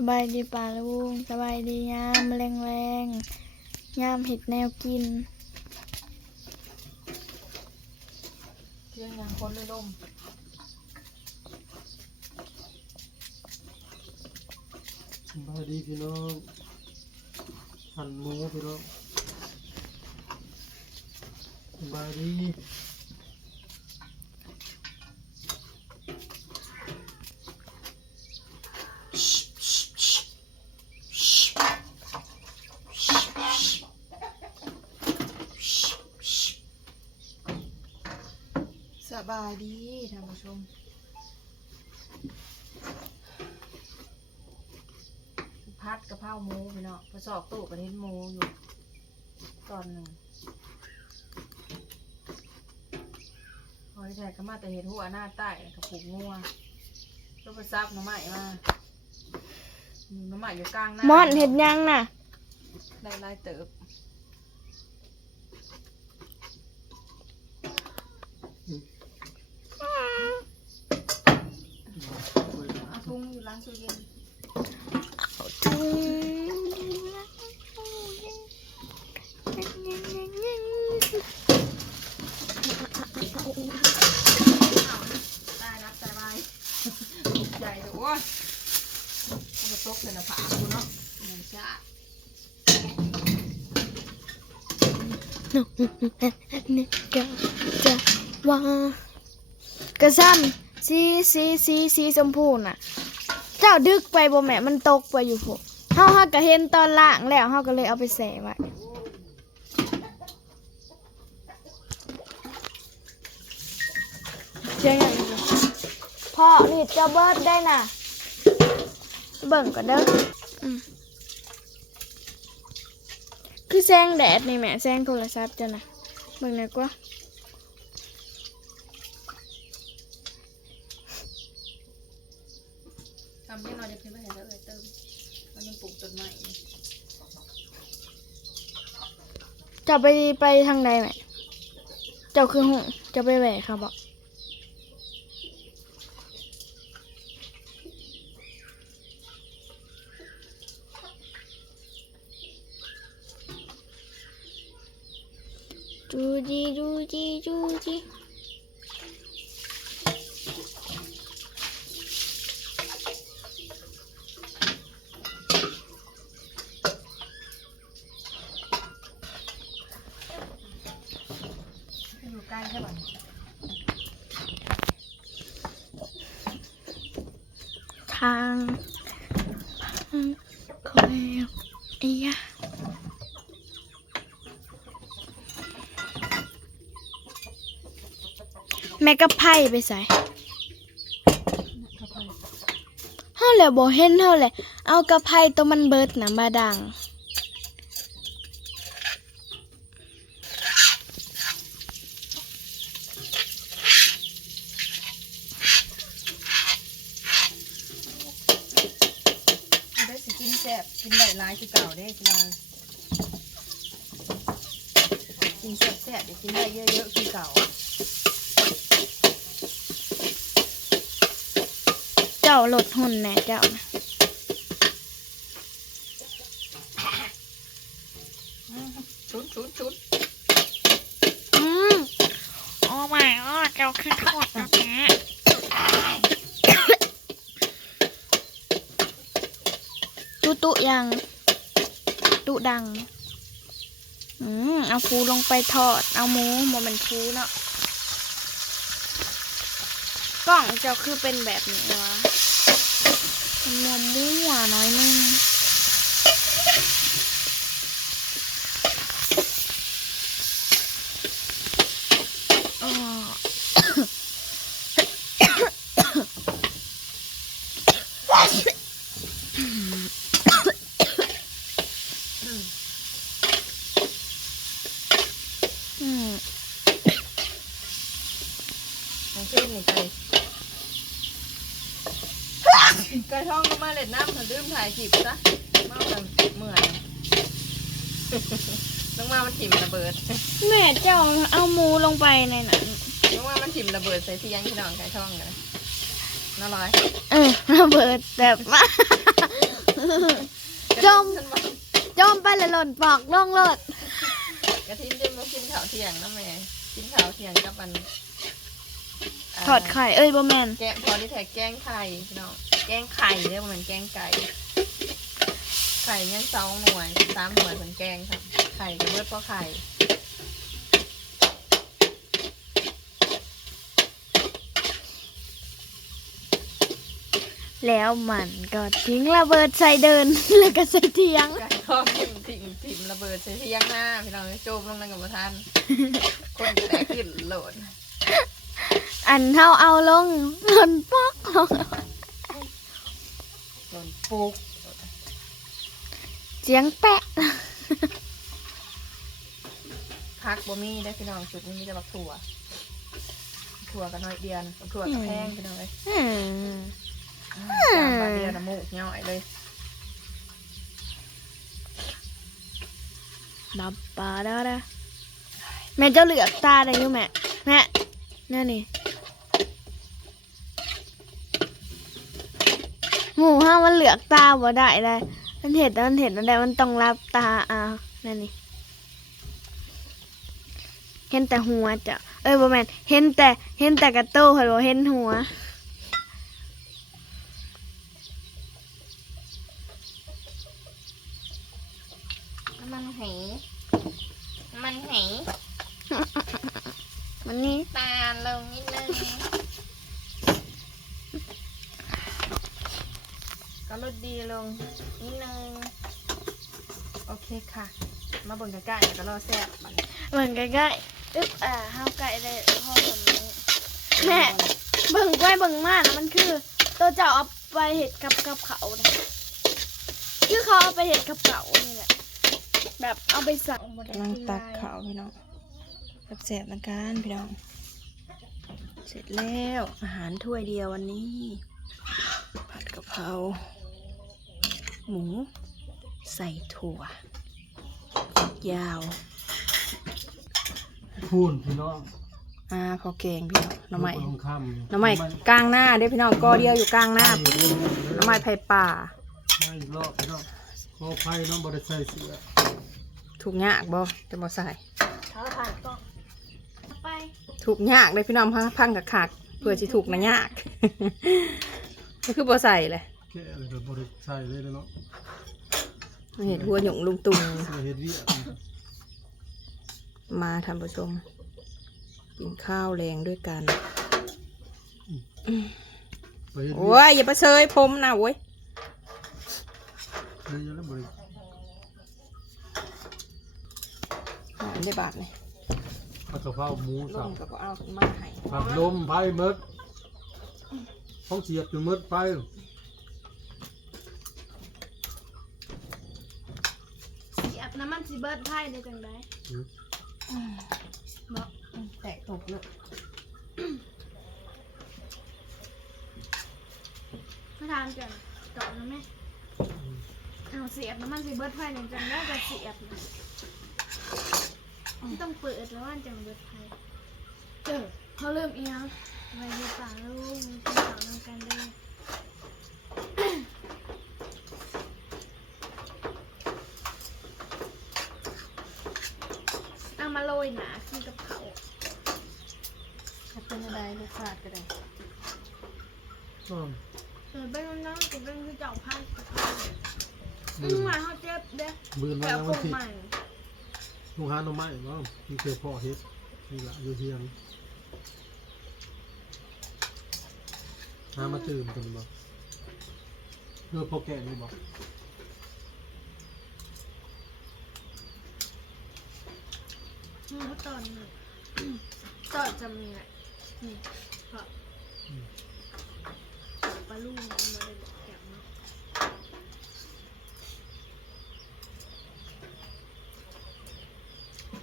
สบายดีป่าลุงสบายดียามแรงแรงๆยามเห็ดแนวกินเที่ยงยังคนเลยลมสบายดีพี่น้องหั่นหมูพี่น้องสบายดี บายดีท่านผู้ชมพัดกะเพราหมูพี่เนาะไปสอกตู้กันเห็นหมูอยู่ ตอนหนึ่งพอที่แท้ก็มาแต่เห็นหัวหน้าใต้กับผูกงัวก็ไปซับหน้ำใหม่มาอืมหน้ำใหม่อยู่กลางหน้ามอนเห็ดยังน่ะได้ลายเติบเอา ทุ่งอยู่ร้านซูเย็นได้รับใจไว้ใจเด้อโอ้ยเอาไปตกใส่หน้าผากกูเนาะหมือนชาตินี่ก็จะว่ากระซ้ำสีสีสีสีชมพูน่ะ เจ้าดึกไปบ่แม่ มันตกไปอยู่พวกเฮาฮักก็เห็นตอนล่างแล้วเฮาก็เลยเอาไปแส่ไว้เจ๊ยังอีกเหรอพ่อนี่จะเบิดได้น่ะ เบิ่งก็เด้อคือแสงแดดนี่แม่แสงโทรศัพท์จ้ะนะเบิ่งหน่อยกว่า ทำให้เราจะเพิ่มให้เราเอยเติมมันยังปลูกต้นไม้นี่ จะไปไปทางใดไหม เจ้าคือหงจะไปแหวกครับบอกดูดีดูดีดูดี อยู่ใกล้ใช่ป่ะ ทาง คอยไอ้ยะแม่กะไพ่ไปใส่เท่าไปเฮาแหละบ่เห็นเฮาแหละเอากระไพ่ตัวมันเบิดน่ะมาดัง ได้สิ กินแซ่บกินได้หลายคือเก่าเด้พี่น้องกินแซ่บแซ่บๆเดี๋ยวกินได้เยอะๆคือเก่า เจ้าหลดหุ่นแหน่เจ้านะชุดชุดชุดอืมโอ้ my god เจ้าขึ้นโทษนะแม่ตุ ตุยัง ตุดัง อืมเอาฟูลงไปทอด เอาหมูโมเมนฟูเนาะกล่องเจ้าคือเป็นแบบนี้วะมันมัวมั่วน้อยนึง อ๋อ อืมของเส้นนี่ไก่ไก่ท้องก็มาเล่นน้ำมาดื่มถ่ายคลิปซะเมากันเมื่อยน้องมามันถิ่มระเบิด แม่เจ้าเอาหมูลงไปในนั้นน้องว่ามันถิ่มระเบิดใส่เทียงพี่น้องไก่ท้องกันน่าร้อย เออระเบิดแบบมาจม จมไปและหล่นปอกล่องรถกระทินจะมากินข้าวเที่ยงนะแม่ กินข้าวเที่ยงกับมันาถอดไข่เอ้ยบ่แมนแกงพอที่แท้แกงไข่พี่น้องแกงไข่เรียกว่ามันแกงไก่ ไข่ยังสองหน่วยสามหน่วยเหมือนแกงครับไข่กับเบิดเพราะไข่ แล้วมันก็ทิ้งระเบิดใส่เดิน แล้วก็ใส่เทียง ไก่ทอดทิ่มถิ่มถิ่มระเบิดใส่เที่ยงหน้าพี่น้องโจมลงนั่งกับท่านคนแตกขึ้นโหลดอันเท่าเอาลงหล่นปอกลงโดนปลุกเสียงแปะ พักบ่มีได้อพี่น้องจุดนี้มีแต่บักถั่วถั่วกันน้อยเดียนบักถั่วกับแพงพี่น้องเลยอืม จามบาทเดียวน้ำมูกย่อยเลยดับปลาได้ละแม่เจ้าเหลือกตาได้อยู่แม่แม่นั่นนี่หมูห้ามันเหลือกตาบ่ได้เลยมันเห็นมันเห็นอะไรมันต้องรับตาอ่านั่นนี่เห็นแต่หัวจ้ะเอ้ยบ่แม่นเห็นแต่เห็นแต่กระโต้เหรอเห็นหัว มันไหมันไหมันนี่ตาลงนิดนึงก็ลดดีลงนิดนึง โอเคค่ะ มาเบิ่งใกล้ๆแล้วก็รอแซ่บบัดนี้เหมือนใกล้ๆอึ๊บอ่าห้าวไก่ได้พ่อผมนี้แม่เบิ่งไปเบิ่งมานะมันคือตัวเจ้าเอาไปเห็ดกับกับเขานะคือเขาเอาไปเห็ดกับเขานี่แหละ แบบเอาไปสั่งกำลังตักข้าวพี่น้องแซ่บๆนะกันพี่น้อง เสร็จแล้วอาหารถ้วยเดียววันนี้ ผัดกะเพราหมู ใส่ถั่ว ยาวพูนพี่น้องอ่าพอแกงพี่น้องหน้ำไม้ลงคำหน้ำไม้กลางหน้าเด้อพี่น้องกอเดียวอยู่กลางหน้าหน้ำไม้ไผ่ป่าไม่รอบพี่น้องขอไผ่น้องบริใส่เสือ ถูกยากบ่จะบ่ใส่เขาผ่านก็ไปถูกยากเลยพี่น้องพังพังกับขาดเพื่อจะถูกนะยากก็คือบ่ใส่เลยแค่อะไรก็บริใส่เลยเนาะเห็ดหัวหยงลุงตุงเสือเฮ็ดเวียกมาท่านผู้ชม กินข้าวแรงด้วยกันไปเฮ็ดเวีโอ้ยกยอย่าไปเชยผมนะโว้ย เลยแล้วบริหอมได้บาทเลยผัดกะเพราหมูลสับงก็เอาขึ้นมาให้ผัดลมไผ่หมึดห้องเสียบจนหมึดไฟเสียบน้ำมันสีเบิร์ดไพ่ได้จังไดบอกแตกตกเลยมาทานกันก่อนนะแม่เอาเสียบน้ำมันสีเบิร์ดไพ่เนี่ยจังได้จะเสียบนะ ต้องเปิดแล้วมันจังเบิร์ดไพ่เจอเขาเริ่มเอียงไปดูป่าลูกมีกินข้าวนำกันเด้อเอามาโรยหนากินกับเขาจะเป็นอะไรลูกขาดก็ได้อ้อมเออเป็นน้องๆจะเป็นคือเจ้าพันธุ์กับเขาบืซึ่งนมาเขาเจ็บเด้อบืนแบมาบแล้วพมัวนกสิใหม่ ลุงหาหน่อไม้เนาะมีเคยพ่อเฮ็ดนี่ละอยู่เฮียงหามาตื่นกันบ่เพื่อพ่อแก่นี่บ่อืมตอนนี้ตอนจะมีอะนี่เพราะปลาลูกมันมาได้บอกแกะเนาะ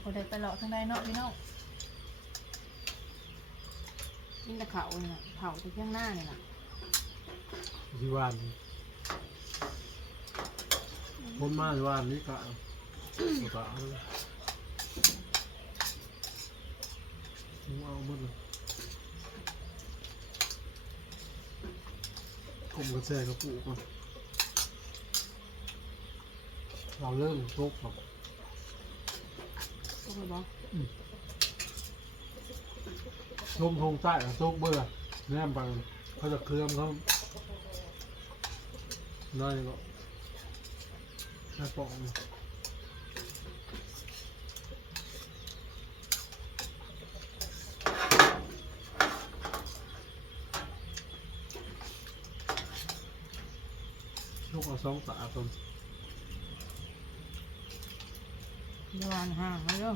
พอได้ไปเลาะทางใดเนาะพี่น้องกินแต่เขาเนี่ยเผาที่เพียงหน้าเนี่ยนะที่วานผมมาที่วานนี้ก็ก็เอาเลยผมเอาหมดเลยกลมกระแสกระปุกก่อนเราเริ่มทุกข์แบบตรงไห นุ่มทงใต้กับทุกเบื่อแนมไปเขาจะเคลื่อนเขาได้ก็แค่ปองลูกเอาสองตาคน เดี๋ยววางห่างไว้เด้อ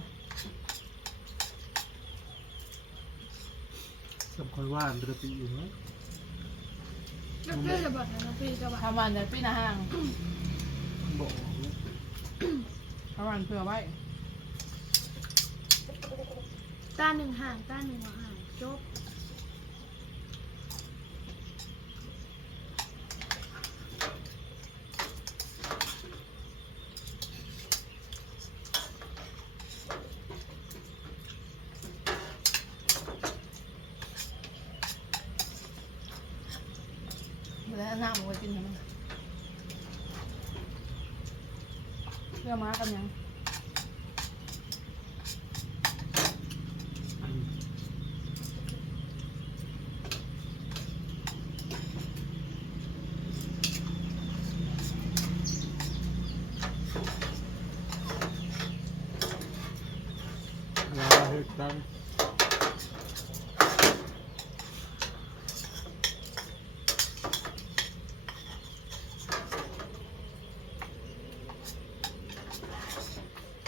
สำคัญว่าอันเป็นปีอยู่ไหมก็คือจะบอกนะพี่จะบอกทำวันเดี๋ยวพี่นะห่างบอกทำวันเผื่อไว้ ต้าหนึ่งห่างต้าหนึ่งห่างจบ เดี๋ยวน้ำมันไว้กินทำไม เพื่อม้ากันยัง